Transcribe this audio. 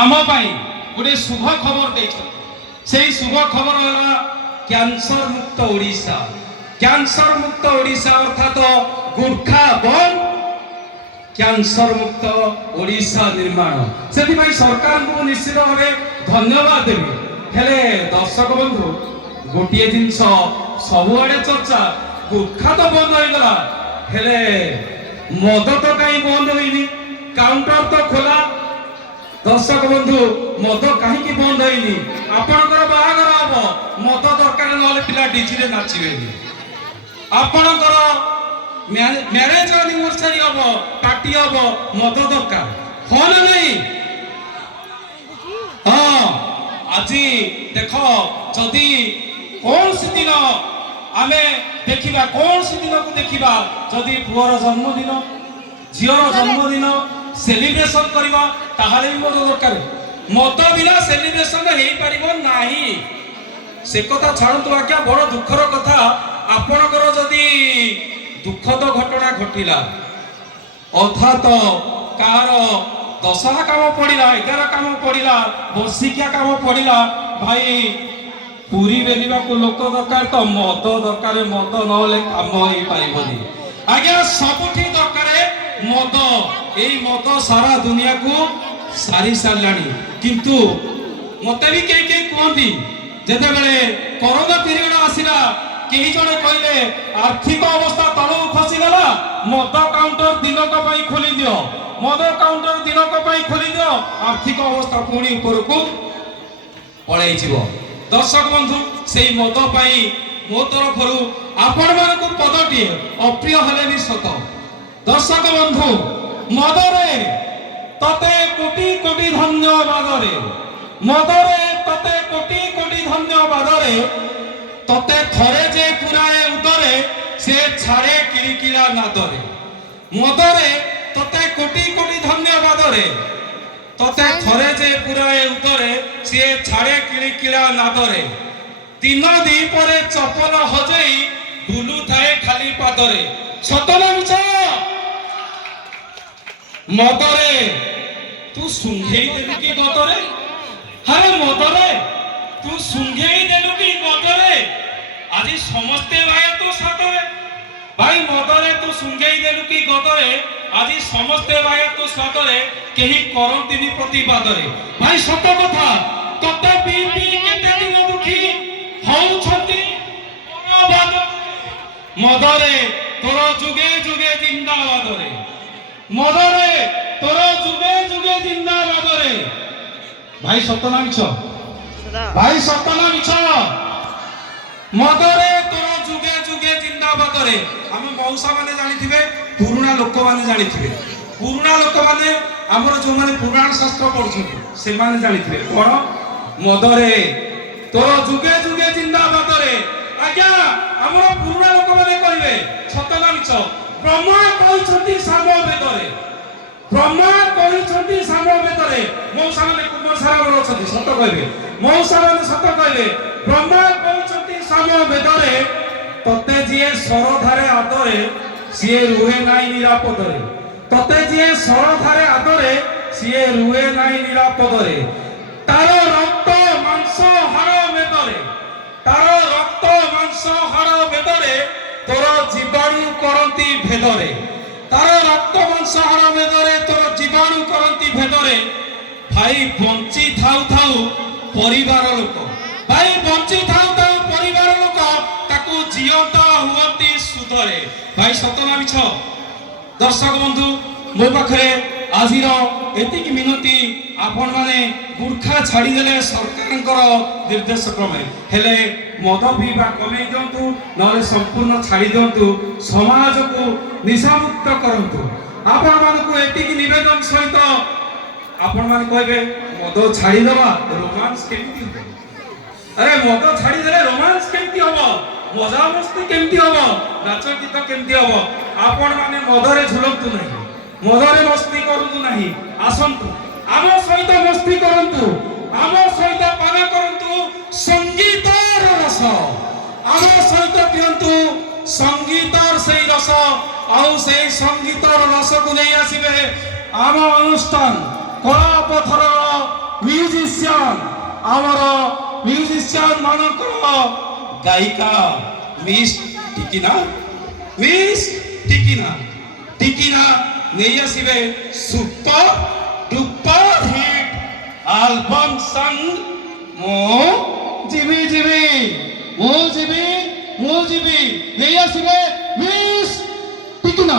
आम गोटे शुभ खबर से शुभ खबर है कैंसर मुक्त ओडिशा। कैंसर मुक्त ओडिशा अर्थात गुर्खा बंद कैंसर मुक्त ओडिशा निर्माण से सरकार को निश्चित भाव धन्यवाद देवी। हेले दर्शक बंधु गोटे जिनस सबुआड़े चर्चा गुर्खा तो बंद हो गला हेले मद तो कहीं बंद होइनी काउंटर तो खोला। दर्शक बंधु मद कहीं बंद होइनी आपणकर बाहागर हम मद दरकार ना पिला डीजे नाचे आपणकर मैरेज एनिवर्सरी हम पार्टी हम मद दरकार हाँ ना नहीं। हाँ आज देख जदि कौन सी दिन आम देखा कौन सी दिन को देखा जदि पुअर जन्मदिन झीर जन्मदिन सेलिब्रेशन करवा ताहाले भी मद दरकार मद बिना सेलिब्रेशन हो पार नहीं। से कथा छाड़ू आज्ञा बड़ दुखर कथा आपणकर जदि दुखद घटना घटिला अर्थात कार दशहा काम पड़ा 11 काम पड़ा वर्षिकिया काम पड़ा भाई पूरी बेलिबा को लोक दरकार तो मद दरकार मद नले काम हो पारिबनी आज्ञा सबुठी दरकार मद एई मद सारा दुनिया को सारी साराणी। किंतु मते भी कई कहती जेते बेले कोरोना पीरियड आसिला कई जने कहले आर्थिक अवस्था तलू खसीगला मद काउंटर दिनक पई खोली दियो मद काउंटर दिनक पई खोली दियो आर्थिक अवस्था पुणी ऊपर को पळाई जीवो। दर्शक बंधु से मद पाई मो तरफ आपण मानक पदटी अप्रिय हेले भी सत। दर्शक बंधु मदरे तते कोटी कोटी धन्यवाद रे मदरे तते कोटी कोटी धन्यवाद रे तते थरे जे पुराए उदरे से छाड़े किरिकिरा नादरे मदरे तते कोटी कोटी धन्यवाद रे तते थरे जे पुराए उदरे से छाड़े किरिकिरा नादरे दिन दी परे चपल हजई बुलु थाए खाली पादरे सतना मिछ मदरे तू सुंघेई देलु की गदरे अरे मदरे तू सुंघेई देलु की गदरे आज समस्ते भाई तो सातरे भाई मदरे तू सुंघेई देलु की गदरे आज समस्ते भाई तो सातरे केही करंतिनी प्रतिबादरे भाई सत कथा तते पी पी केते दिन दुखी हौ छथि परबाद मदरे तोर जुगे जुगे जिंदाबाद रे मदरे तोर जुगे जुगे जिंदाबाद रे भाई सतना मिछ भाई सतना मिछ मदरे तोर जुगे जुगे जिंदाबाद रे हम मौसा माने जानिथिबे पुराना लोक माने जानिथिबे पुराना लोक माने हमर जो माने पुराण शास्त्र पढुछथि से माने जानिथिबे कोन मदरे तोर जुगे जुगे जिंदाबाद रे आज्ञा हमर पुराना लोक माने कहिबे सतना मिछ ब्रह्मा कहिसथि साम वेदरे ब्रह्मा कहिसथि साम वेदरे मौसा माने कुमार सारा बोल छथि सत कहिबे मौसा माने सत कहिबे ब्रह्मा कहिसथि साम वेदरे तते जिए सरधारे आदरे सिए रुहे नाई निरापदरे तते जिए सरधारे आदरे सिए रुहे नाई निरापदरे तार रक्त मांस हाड़ वेदरे तार रक्त मांस हाड़ वेदरे तोर जीवाणु करंती भेदरे तार रक्त मांस हाड़ वेदरे तोर जीवाणु करंती भेदरे भाई बंची थाउ थाउ परिवार लोक भाई बंची थाउ थाउ परिवार लोक ताकू जियंता हुअंती सुधरे भाई सतना मिछ। दर्शक बंधु मो पाखरे आजिर एतिक मिनती आपण माने गुर्खा छाड़ी देले सरकारंकर निर्देश क्रमे हेले मद पीवा कमे दियंतु नले संपूर्ण छाड़ी दियंतु समाज को निशामुक्त करंतु आपण मानकु एतिक निवेदन सहित आपण मान कहबे मद छाड़ी देबा रोमांस केमती हो अरे मद छाड़ी देले रोमांस केमती हो मजा मस्ती केमती हो नाच गीत केमती हो आपण माने मदरे झुलंतु नहीं मदरे मस्ती करंतु नहीं आसंतु आम सहित मस्ती करंतु आम सहित पान करंतु संगीतर रस आम सहित पियंतु संगीतर सेई रस आउ सेई संगीतर रस को नहीं आसीबे आम अनुष्ठान कला पथर म्यूजिशियन आमर म्यूजिशियन मानकर गायिका मिस टिकिना टिकिना नहीं आसबे सुपर डुपर हिट एल्बम संग मो जीवी नहीं आसबे मिस टिकिना